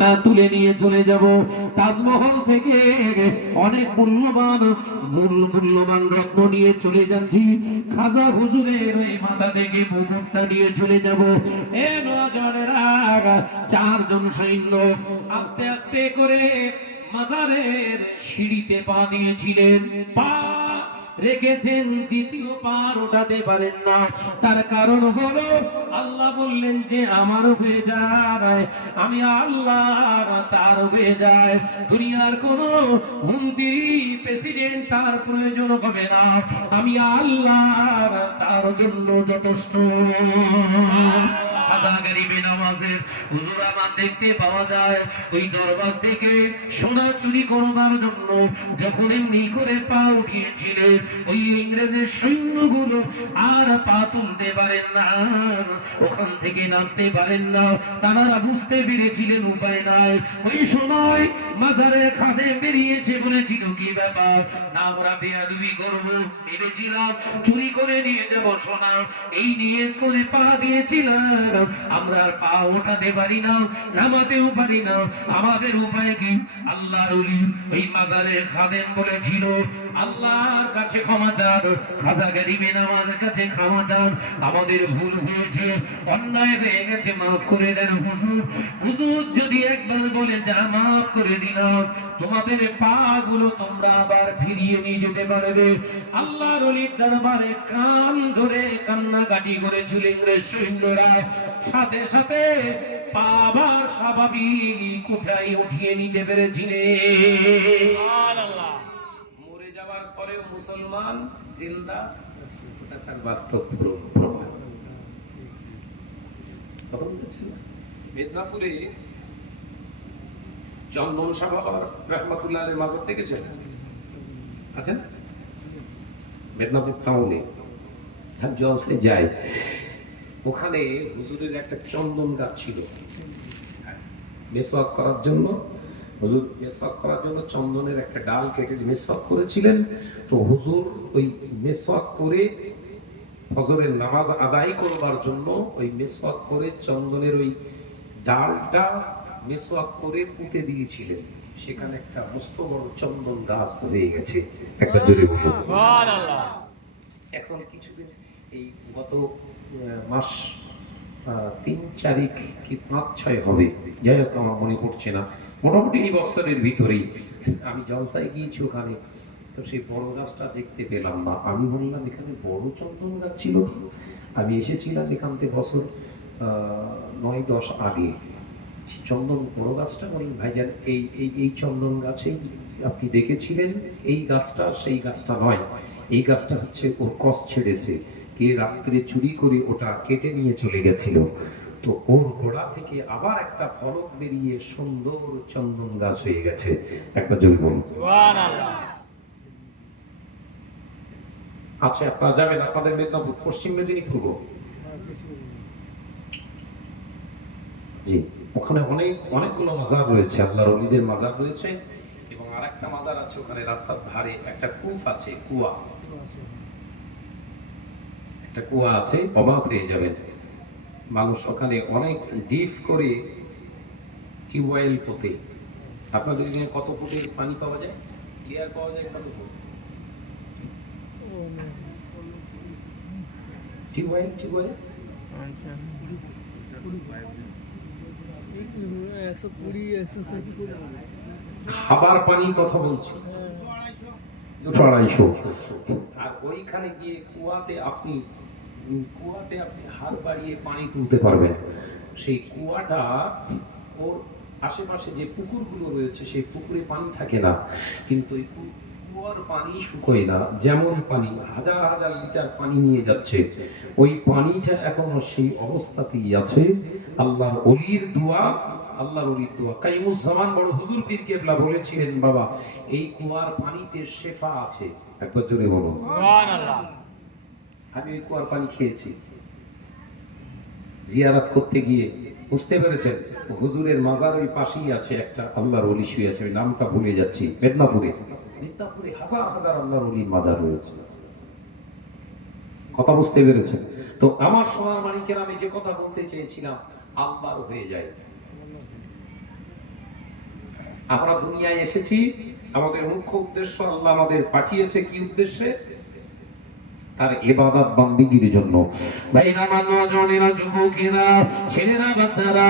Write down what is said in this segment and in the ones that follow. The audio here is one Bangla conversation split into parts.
মালটা তুলে নিয়ে চলে যাব। তাজমহল থেকে অনেক মূল্যবান, মূল মূল্যবান রত্ন নিয়ে চলে যাচ্ছি। খাজা হুজুরের ওই মাথা থেকে মুকুটটা নিয়ে চলে যাব। এ নজনেরা চারজন সৈন্য আস্তে আস্তে করে মাজারের সিঁড়িতে পা দিয়েছিলেন। পা রেখেছেন, দ্বিতীয় পার ওঠাতে পারেন না। তার কারণ হলো, আল্লাহ বললেন যে, আমার হয়ে যায়, আমি আল্লাহ তার হয়ে যায়। দুনিয়ার কোন মন্ত্রী, প্রেসিডেন্ট তার প্রয়োজন হবে না। আমি আল্লাহ তার জন্য যথেষ্ট। ওখান থেকে নামতে পারেন না। তারা বুঝতে পেরেছিলেন উপায় নাই। ওই সময় মাথারে খাদে বেরিয়েছে বলেছিল কি ব্যাপার? না, আমরা বেয়াদুবি করব, ভেবেছিলাম চুরি করে নিয়ে যাব সোনা। এই নিয়ে করে পা দিয়েছিলাম। আমরা আর পা ওঠাতে পারি না, নামাতেও পারি না। আমাদের উপায় কি? আল্লাহর ওলি ওই মাজারের খাদেম বলেছিল আল্লাহর কাছে ক্ষমা চান খাজা গরিবেন আমার কাছে ক্ষমা চান। আমাদের ভুল হয়েছে, অন্যায় হয়ে গেছে, মাফ করে দেন হুজুর। হুজুর যদি একবার বলে, যা মাফ করে দিলাম, তোমাদের পা গুলো তোমরা আবার ফিরিয়ে নিয়ে যেতে পারবে। আল্লাহর অলির দরবারে কান ধরে কান্নাকাটি করেছিল ইংরেজ সৈন্যরা। সাথে সাথে পা আবার স্বাভাবিক উঠাই উঠিয়ে নিতে পেরেছিলেন। মরে যাওয়ার পরেও মুসলমান জিন্দা তার বাস্তব চন্দন রহমতুল্লাহ মাজার দেখেছেন? আচ্ছা মেদিনীপুর টাউনে। জলসে যায়। ওখানে হুজুরের একটা চন্দন গাছ ছিল। মেসওয়াক করার জন্য হুজুর মেসওয়াক করার জন্য চন্দনের একটা ডাল কেটে মেসওয়াক করেছিলেন। তো হুজুর ওই মেসওয়াক করে ফজরের নামাজ আদায় করবার জন্য ওই মেসওয়াক করে চন্দনের ওই ডালটা মেসওয়াক করে পুঁতে দিয়েছিলেন। সেখানে একটা মস্ত বড় চন্দন গাছ হয়ে গেছে। একটা জোরে বলুন। এখন কিছুদিন এই গত মাস তিন চারিখ কি পাঁচ ছয় হবে। যাই হোক, আমার মনে পড়ছে না। মোটামুটি এই বছরের ভিতরেই আমি জলসায় গিয়েছি ওখানে। তো সেই বড় গাছটা দেখতে পেলাম না আমি বললাম, এখানে বড় চন্দন গাছ ছিল আমি এসেছিলাম এখান থেকে বছর নয়, দশ আগে। চন্দন, বড় গাছটা বললেন, ভাইজান, এই এই এই চন্দন গাছেই আপনি দেখেছিলেন? এই গাছটা সেই গাছটা নয়। এই গাছটা হচ্ছে ওর কস ছেড়েছে। কে রাত্রে চুরি করে ওটা কেটে নিয়ে চলে গেছিল। তো ওর গোড়া থেকে আবার একটা ফলক বেরিয়ে সুন্দর চন্দন গাছ হয়ে গেছে। একবার জমি বলুন। আচ্ছা আপনারা যাবেন আপনাদের মেদিনীপুর পশ্চিম মেদিনীপুর? জি ওখানে অনেক অনেকগুলো মাজার রয়েছে। আল্লাহর অলিদের মাজার রয়েছে এবং আরেকটা মাজার আছে ওখানে রাস্তার ধারে একটা কূপ আছে কুয়া। একটা কুয়া আছে, অবাক হয়ে যাবে। মানুষ ওখানে অনেক ডিপ করে টিউবওয়েল পোতে। আপনাদের এখানে কত ফুটের পানি পাওয়া যায়? ক্লিয়ার পাওয়া যায় কত ফুট? Tubewell tubewell? খাবার পানির কথা বলছি। দুশো আড়াইশো। আর ওইখানে গিয়ে কুয়াতে আপনি কুয়াতে আপনি হাত বাড়িয়ে পানি তুলতে পারবেন। সেই কুয়াটা ওর আশেপাশে যে পুকুরগুলো রয়েছে, সেই পুকুরে পানি থাকে না। কিন্তু ওই কুয়ার পানি শুকোয় না। যেমন পানি হাজার হাজার লিটার পানি নিয়ে যাচ্ছে, ওই পানিটা এখনও সেই অবস্থাতেই আছে। আল্লাহর অলির দোয়া, আল্লাহর অলির দোয়া। কাইমুজ্জামান বড় হুজুর পীর কেবলা বলেছিলেন, বাবা, এই কুয়ার পানিতে শেফা আছে। একবার জোরে বলুন। আমি ওই কুয়ার পানি খেয়েছি। জিয়ারাত করতে গিয়ে বুঝতে পেরেছেন, হুজুরের মাজার ওই পাশেই আছে একটা আল্লাহর অলি শুয়ে আছে ওই নামটা ভুলে যাচ্ছি। মেদিনীপুরে। মেদিনীপুরে হাজার হাজার আল্লাহর অলির মাজার রয়েছে। কথা বুঝতে পেরেছেন? তো আমার সোনার মানিকের আমি যে কথা বলতে চেয়েছিলাম, আল্লাহর হয়ে যায়। আমরা দুনিয়ায় এসেছি, আমাদের মুখ্য উদ্দেশ্য আল্লাহ আমাদের পাঠিয়েছে কি উদ্দেশ্যে? তার এবাদত বান্দিগির জন্য। যুবকেরা, ছেলেরা, বাচ্চারা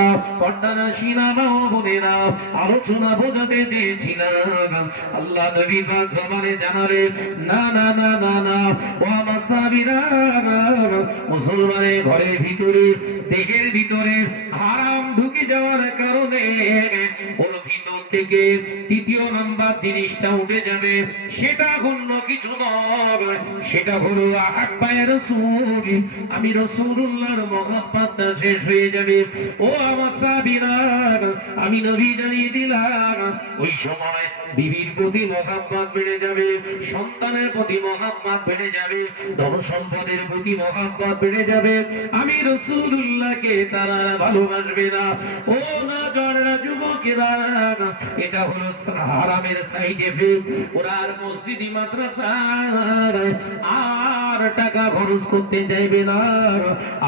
মা বোনেরা, আলোচনা বোঝাতে আল্লাহ নবী পাক জানারে না না না না না, ও মুসলমানের ঘরের ভিতরে, দেহের ভিতরে হারাম ঢুকে যাওয়ার কারণে ওর ভিতর থেকে তৃতীয় নাম্বার জিনিসটা উঠে যাবে, সেটা অন্য কিছু নয়। সেটা হলো আব্বায় রসুল। আমি রসুল্লাহর মহাব্বাতটা শেষ হয়ে যাবে। ও আমার সাবিরার আমি নবী জানিয়ে দিলাম, ওই সময় বিবির প্রতি মহাব্বাত বেড়ে যাবে, সন্তানের প্রতি মহাব্বাত বেড়ে যাবে ধন সম্পদের প্রতি মহাব্বাত বেড়ে যাবে। আমি রসুল্লাহকে তারা ভালোবাসবে না। ও না জনরা যুবকেরা এটা হলো হারামের সাইড এফেক্ট ওরা আর মসজিদি মাদ্রাসা আর টাকা খরচ করতে চাইবে না।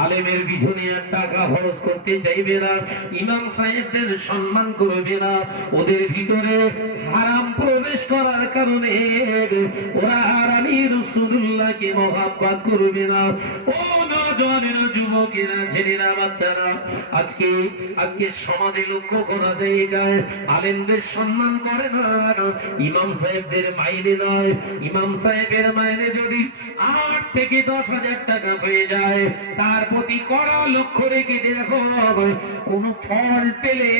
আলেমের পিছনে আর টাকা খরচ করতে চাইবে না। ইমাম সাহেবদের সম্মান করবে না। ওদের ভিতরে হারাম প্রবেশ করার কারণে ওরা আর আমি রসুল্লাহকে মহাব্বাত করবে না। ও নজনেরা যুবকেরা ছেলেরা বাচ্চারা। আজকে আজকে সমাজে লক্ষ্য করা আলেমদের সম্মান করে না। ইমাম সাহেবদের মাইনে নয়। ইমাম সাহেবের মাইনে যদি আট থেকে দশ হাজার টাকা হয়ে যায়, তার প্রতি লক্ষ্য রেখে দেখো, কোন ফল পেলে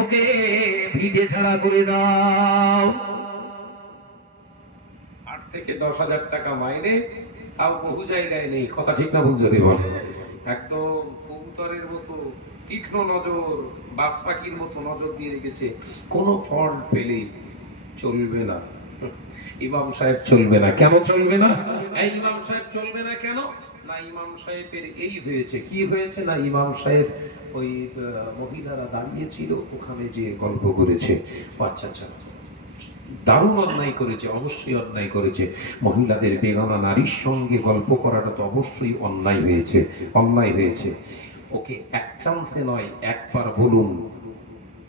ওকে ভিটে ছাড়া করে দাও। আট থেকে দশ হাজার টাকা মাইনে তাও বহু জায়গায় নেই। কথা ঠিক না ভুল যদি বলে। একদম কবুতরের মতো তীক্ষ্ণ নজর বাস পাখির মতো নজর দিয়ে রেখেছে, কোনো ফন্ড পেলেই চলবে না। ইমাম সাহেব চলবে না। কেন চলবে না? এই ইমাম সাহেব চলবে না কেন? না ইমাম সাহেবের এই হয়েছে। কি হয়েছে? না ইমাম সাহেব ওই মহিলারা দাঁড়িয়েছিল ওখানে যে গল্প করেছে। আচ্ছা আচ্ছা। দারুণ অন্যায় করেছে, অবশ্যই অন্যায় করেছে। মহিলাদের বেগানা নারীর সঙ্গে গল্প করাটা তো অবশ্যই অন্যায় হয়েছে অন্যায় হয়েছে। ওকে এক চান্সে নয়, একবার বলুন।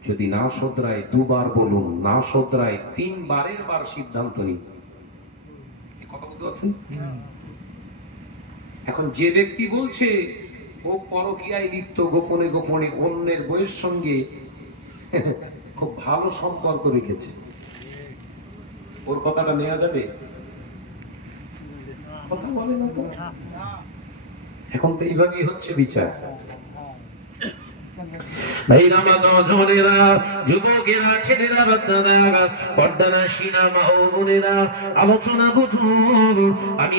যদি না শোধরায়, দুবার বলুন। না শোধরায়, তিনবারের বার সিদ্ধান্ত নিন। কথা বুঝতে পারছেন? এখন যে ব্যক্তি বলছে, ও পরকীয়ায় লিপ্ত, গোপনে গোপনে অন্যের বইয়ের সঙ্গে খুব ভালো সম্পর্ক রেখেছে। ওর কথাটা নেওয়া যাবে? কথা বলে না এখন তো এইভাবেই হচ্ছে বিচার। আমি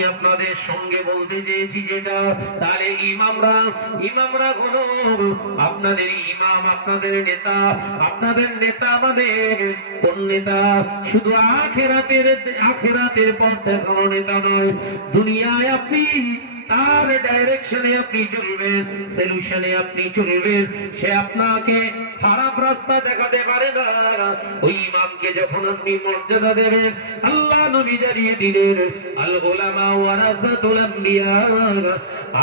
আপনাদের সঙ্গে বলতে চেয়েছি যেটা, তাহলে ইমামরা ইমামরা হলো আপনাদের ইমাম, আপনাদের নেতা আপনাদের নেতা আমাদের কোন নেতা? শুধু আখেরাতের আখেরাতের পথ দেখানো নেতা নয়। দুনিয়ায় আপনি তার ডাইরেকশনে আপনি চলবেন সলিউশনে আপনি চলবেন। সে আপনাকে খারাপ রাস্তা দেখাতে পারে না। ওই ইমামকে যখন আপনি মর্যাদা দেবেন, আল্লাহ নবী জানিয়ে দিলেন, আল ওলামা ওয়ারাসাতুল আম্বিয়া।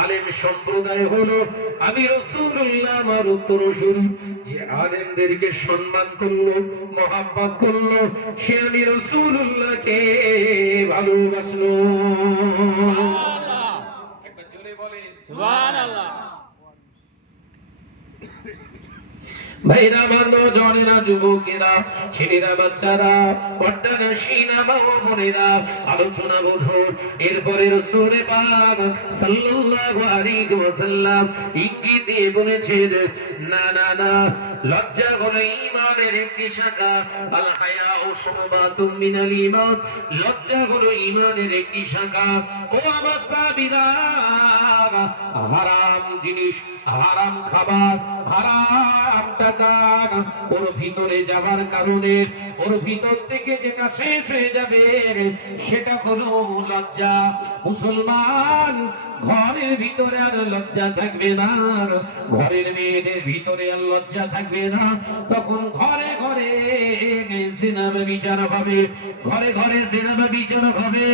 আলেম সম্প্রদায় হলো, আমি রাসূলুল্লাহ আমার উত্তর উত্তরসূরি যে আলেমদেরকে সম্মান করল, মহাব্বত করল, সে আমি রাসূলুল্লাহকে ভালোবাসলো। ভাইরা বান্ধব জনেরা, যুবকেরা, ছেলেরা, বাচ্চারা পর্দানা সিনা ও বোনেরা, আলোচনা বোধন এরপরে রসুলে পাক সাল্লাল্লাহু আলাইহি ওয়াসাল্লাম ইঙ্গিত দিয়ে বলেছেন, না না না, লজ্জা হলো ঈমানের একটি শাখা, আল হায়া ও ঈমান, লজ্জা হলো ঈমানের একটি শাখা। ও আমার সাবিরা হারাম জিনিস, হারাম খাবার, হারাম টাকা ওর ভিতরে যাবার কারণে, ওর ভিতর থেকে যেটা শেষ হয়ে যাবে, সেটা হলো লজ্জা। মুসলমান, ঘরের ভিতরে আর লজ্জা থাকবে না। ঘরের মেয়েদের ভিতরে আর লজ্জা থাকবে না। তখন ঘরে ঘরে সিনেমা বিচার হবে, ঘরে ঘরে সিনেমা বিচার হবে।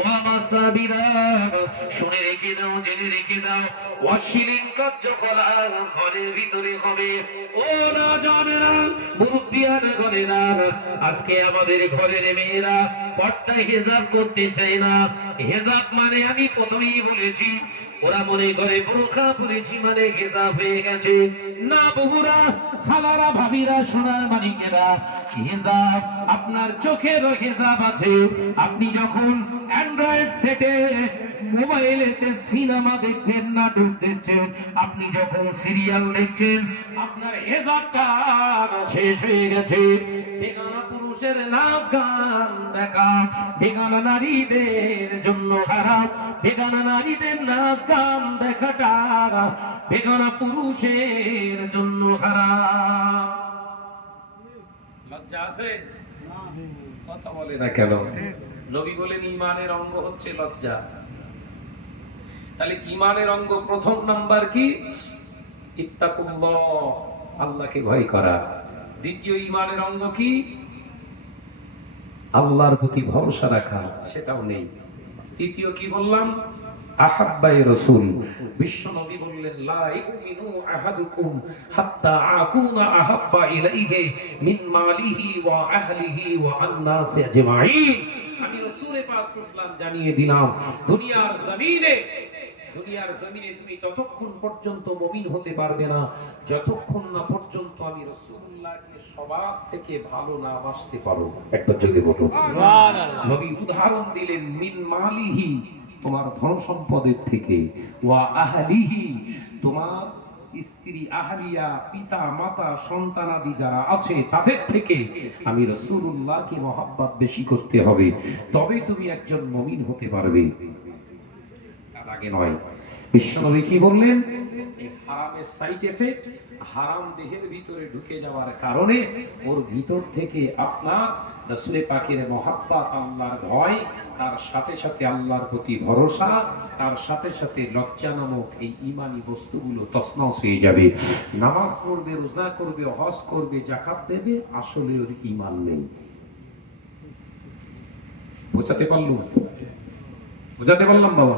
ও আমার সাবিরা শুনে রেখে দাও। জেনে রেখে দাও অশ্লীল কার্যকলাপ ঘরের ভিতরে হবে। ও না জানে না মুরব্বিয়ান ঘরেরা আজকে আমাদের ঘরের মেয়েরা পর্দা হেজাব করতে চায় না। হেজাব মানে আমি প্রথমেই বলেছি, ওরা মনে করে বোরখা পরেছি মানে হেজাব হয়ে গেছে। না বগুড়া খালারা, ভাবিরা, সোনার মানিকেরা হেজাব আপনার চোখেরও হেজাব আছে। আপনি যখন অ্যান্ড্রয়েড সেটে মোবাইলেতে সিনেমা দেখছেন নাটক দেখছেন আপনি যখন সিরিয়াল দেখছেন আপনার হেজাবটা শেষ হয়ে গেছে। বেগানা পুরুষের নাচ গান দেখা বেগানা নারীদের জন্য খারাপ বেগানা নারীদের নাচ গান দেখাটা বেগানা পুরুষের জন্য খারাপ। লজ্জা আছে? কথা বলে না কেন? নবী বলেন ইমানের অঙ্গ হচ্ছে লজ্জা। তাহলে ইমানের অঙ্গ প্রথম নাম্বার কি? আল্লাহকে ভয় করা। দ্বিতীয় ইমানের অঙ্গ কি? আল্লাহর প্রতি ভরসা রাখা, সেটাও নেই। তৃতীয় কি বললাম? আহাব্বাই রসুল। বিশ্ব নবী বললেন আহাদুকুম হাত্তা আকুনা আহাব্বা ইলাইহি মিন মালিহি ওয়া আহলিহি ওয়া আজমাইন। আমি পাক সাল্লাল্লাহু জানিয়ে দিলাম, দুনিয়ার জমিনে দুনিয়ার জমিনে তুমি ততক্ষণ পর্যন্ত মুমিন হতে পারবে না যতক্ষণ না পর্যন্ত আমি রাসূলুল্লাহকে সবার থেকে ভালো না বাসতে পারো একবার যদি বলো নবী উদাহরণ দিলেন মিন মালিহি তোমার ধন সম্পদের থেকে ওয়া আহলিহি তোমার স্ত্রী আহলিয়া পিতা মাতা সন্তানাদি যারা আছে তাদের থেকে আমি রসুল্লাহকে মহাব্বত বেশি করতে হবে। তবে তুমি একজন মমিন হতে পারবে। আগে নয়। বিশ্বনবী কি বললেন? হারামের সাইড এফেক্ট হারাম দেহের ভিতরে ঢুকে যাওয়ার কারণে ওর ভিতর থেকে আপনার রসুলে পাকের মহাব্বাত আল্লাহর ভয়, তার সাথে সাথে আল্লাহর প্রতি ভরসা, তার সাথে সাথে লজ্জা নামক এই ইমানি বস্তুগুলো তসনস হয়ে যাবে। নামাজ পড়বে, রোজা করবে, হজ করবে জাকাত দেবে, আসলে ওর ইমান নেই। বোঝাতে পারলুম? বোঝাতে পারলাম বাবা?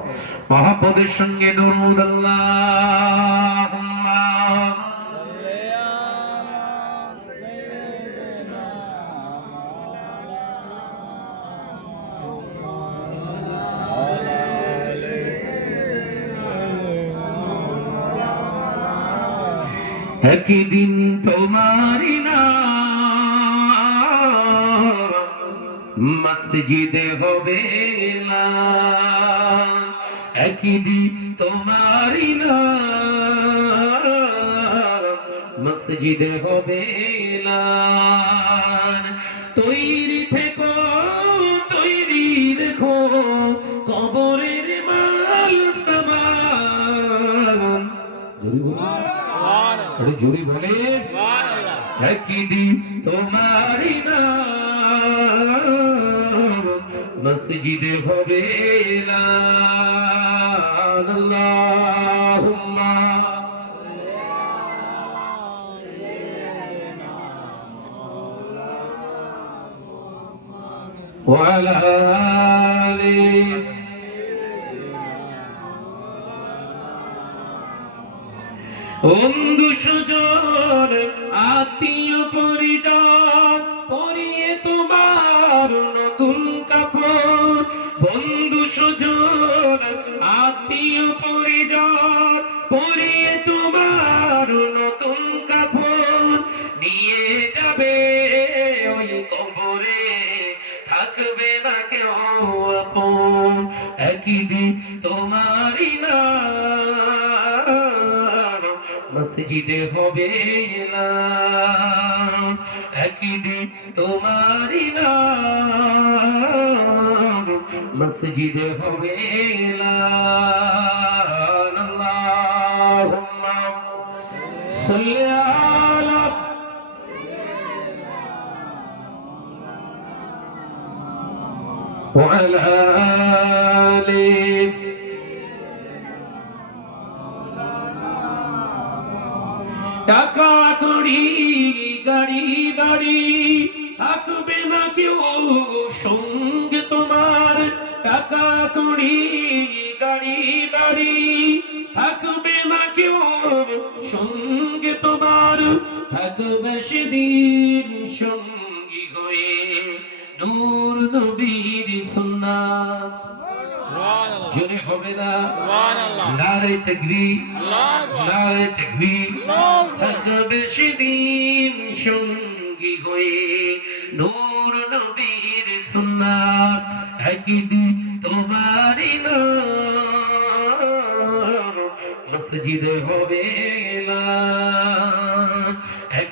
মহাপদের সঙ্গে দরুদ আল্লাহুম্মা। একদিন তোমারি না মসজিদে হবে না। একদিন তোমারি না। মসজিদে হবে না। মসজিদে হবে না আল্লাহুম্মা وعلى آله বন্ধু সুজন আত্মীয় পরিজন পরিজন পরিয়ে তোমার নতুন কাপড়। নিয়ে যাবে ওই কবরে, থাকবে না কেউ আপন। একই দিন তোমারই না মসজিদে হবে না। একদিন তোমারই না মসজিদে হবে না। সাল্লি আলা وعلى آله টাকা কড়ি গাড়ি বাড়ি থাকবে না কেউ সঙ্গে তোমার টাকা কড়ি গাড়ি বাড়ি থাকবে না কেউ। সঙ্গে তোমার থাকবে সেদিন দিন সঙ্গী হয়ে। নূর নবীর সুন্নাত। জোরে হবে না? নারে তাকবীর। নারে তাকবীর। এত বেশি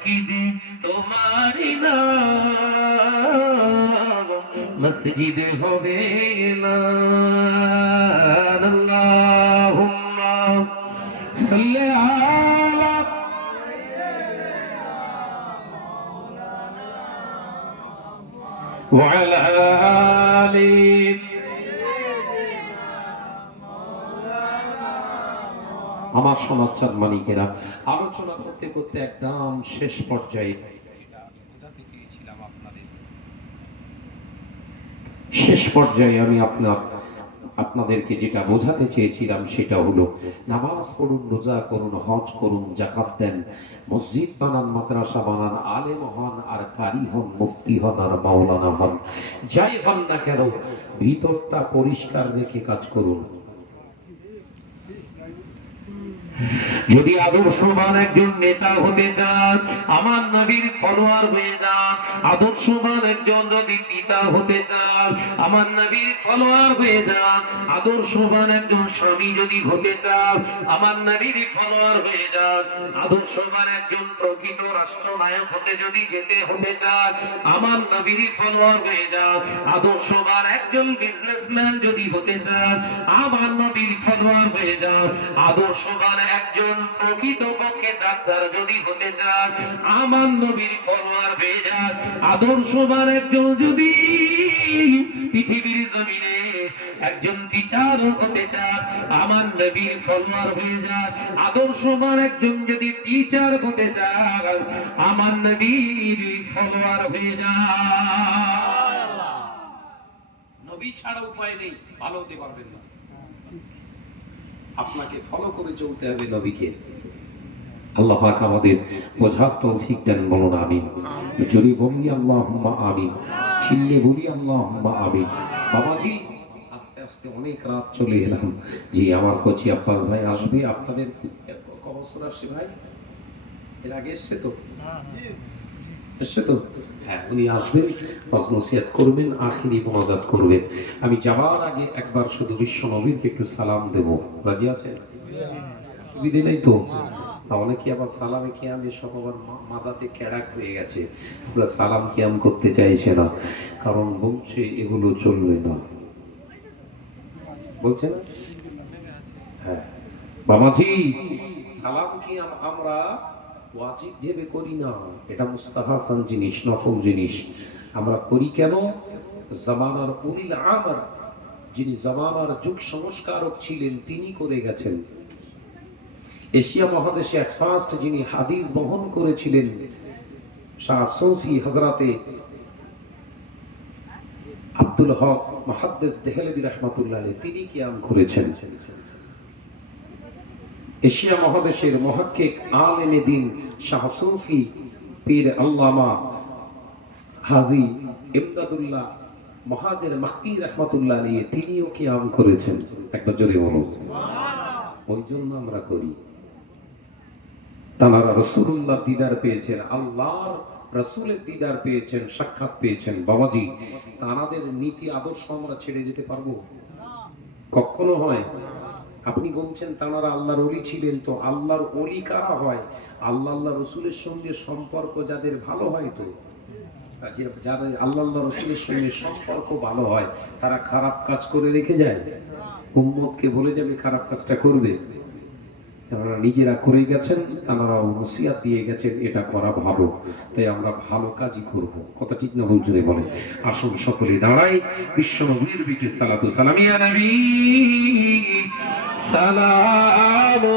একদিন তোমারই নাম মসজিদে হবে না আল্লাহুম্মা সাল্লি আলা وعلى آله আমার সোনাচ্চার মানিকেরা আলোচনা করতে করতে একদম শেষ পর্যায়ে। শেষ পর্যায়ে আমি আপনার, আপনাদেরকে যেটা বোঝাতে চেয়েছিলাম সেটা হলো, নামাজ পড়ুন, রোজা করুন, হজ করুন জাকাত দেন, মসজিদ বানান, মাদ্রাসা বানান, আলেম হন, আর কারি হন, মুফতি হন, আর মাওলানা হন, যাই হন না কেন, ভিতরটা পরিষ্কার রেখে কাজ করুন। যদি আদর্শবান একজন নেতা হতে চান, আমার নবীর ফলোয়ার হয়ে যান। আদর্শবান একজন যদি পিতা হতে চান, আমার নবীর ফলোয়ার হয়ে যান। আদর্শবান একজন স্বামী যদি হতে চান, আমার নবীর ফলোয়ার হয়ে যান। আদর্শবান একজন প্রকৃত রাষ্ট্রনায়ক হতে যদি যেতে হতে চান, আমার নবীর ফলোয়ার হয়ে যান। আদর্শবান একজন বিজনেসম্যান যদি হতে চান, আমার নবীর ফলোয়ার হয়ে যান। আদর্শবান একজন প্রকৃত পক্ষে ডাক্তার যদি হতে চান, আমার নবীর ফলোয়ার হয়ে যান আদর্শবান একজন যদি পৃথিবীর জমিনে একজন বিচার হতে চান, আমার নবীর ফলোয়ার হয়ে যান আদর্শবান একজন যদি টিচার হতে চান, আমার নবীর ফলোয়ার হয়ে যান নবী ছাড়া উপায় নেই, ভালো হতে পারবেন না। আপনাকে ফলো করে চলতে হবে নবীকে। আল্লাহ পাক আমাদের বোঝার তৌফিক দেন বলুন আমিন। যদি বলি আল্লাহুম্মা আমিন চিল্লে বলি আল্লাহুম্মা আমিন। বাবাজি আস্তে আস্তে অনেক রাত চলে এলাম। জি আমার কচি আব্বাস ভাই আসবে আপনাদের ক বছর আসছে ভাই এর আগে এসছে তো? এসছে তো হ্যাঁ উনি আসবেন নসিহাত করবেন, আখিরি মোনাজাত করবেন। আমি যাওয়ার আগে একবার শুধু বিশ্ব নবীরকে একটু সালাম দেব। রাজি আছেন? সুবিধে নেই তো? অনেকে আবার সালামে কিয়ামে সব আবার মাজাতে ক্যাড়াক হয়ে গেছে? পুরো সালাম কিয়াম করতে চাইছে না। কারণ বলছে এগুলো চলবে না। বলছে না হ্যাঁ। বাবাজি সালাম কি আমরা ওয়াজিব ভেবে করি না। এটা মুস্তাহাসান জিনিস, নফল জিনিস। আমরা করি কেন? জামানার উলিল আমার যিনি জামানার যুগ সংস্কারক ছিলেন, তিনি করে গেছেন। এশিয়া মহাদেশে ফার্স্ট যিনি হাদিস বহন করেছিলেন, শাহ সৌফি হজরাতে আব্দুল হক মহাদ্দেস দেহলেবি রহমাতুল্লাহ তিনি কিয়াম করেছেন। এশিয়া মহাদেশের মহাক্কিক আলেমে দিন শাহ সৌফি পীর আল্লামা হাজি ইমদাদুল্লাহ মহাজের মাহকি রহমাতুল্লাহ আলাইহি, তিনিও কিয়াম করেছেন। একবার জোরে বলুন। ওই জন্য আমরা করি। তারা রসুল্লাহ দিদার পেয়েছেন আল্লাহর রসুলের দিদার পেয়েছেন সাক্ষাৎ পেয়েছেন। বাবাজি তানাদের নীতি আদর্শ আমরা ছেড়ে যেতে পারব? কখনো হয়? আপনি বলছেন তাঁরা আল্লাহর অলি ছিলেন, তো আল্লাহর অলি কারা হয়? আল্লাহ আল্লাহ রসুলের সঙ্গে সম্পর্ক যাদের ভালো হয় তো? যাদের আল্লাহ আল্লাহ রসুলের সঙ্গে সম্পর্ক ভালো হয়, তারা খারাপ কাজ করে রেখে যায়? উম্মতকে বলে যাবে খারাপ কাজটা করবে। তারা নিজেরা করে গেছেন তারা নসিহাত দিয়ে গেছেন, এটা করা ভালো। তাই আমরা ভালো কাজই করব। কথা ঠিক না যদি বলে আসুন সকলে দাঁড়াই। বিশ্ব নবীর বিটু সালাতু সালামিয়া নবী, সালামু।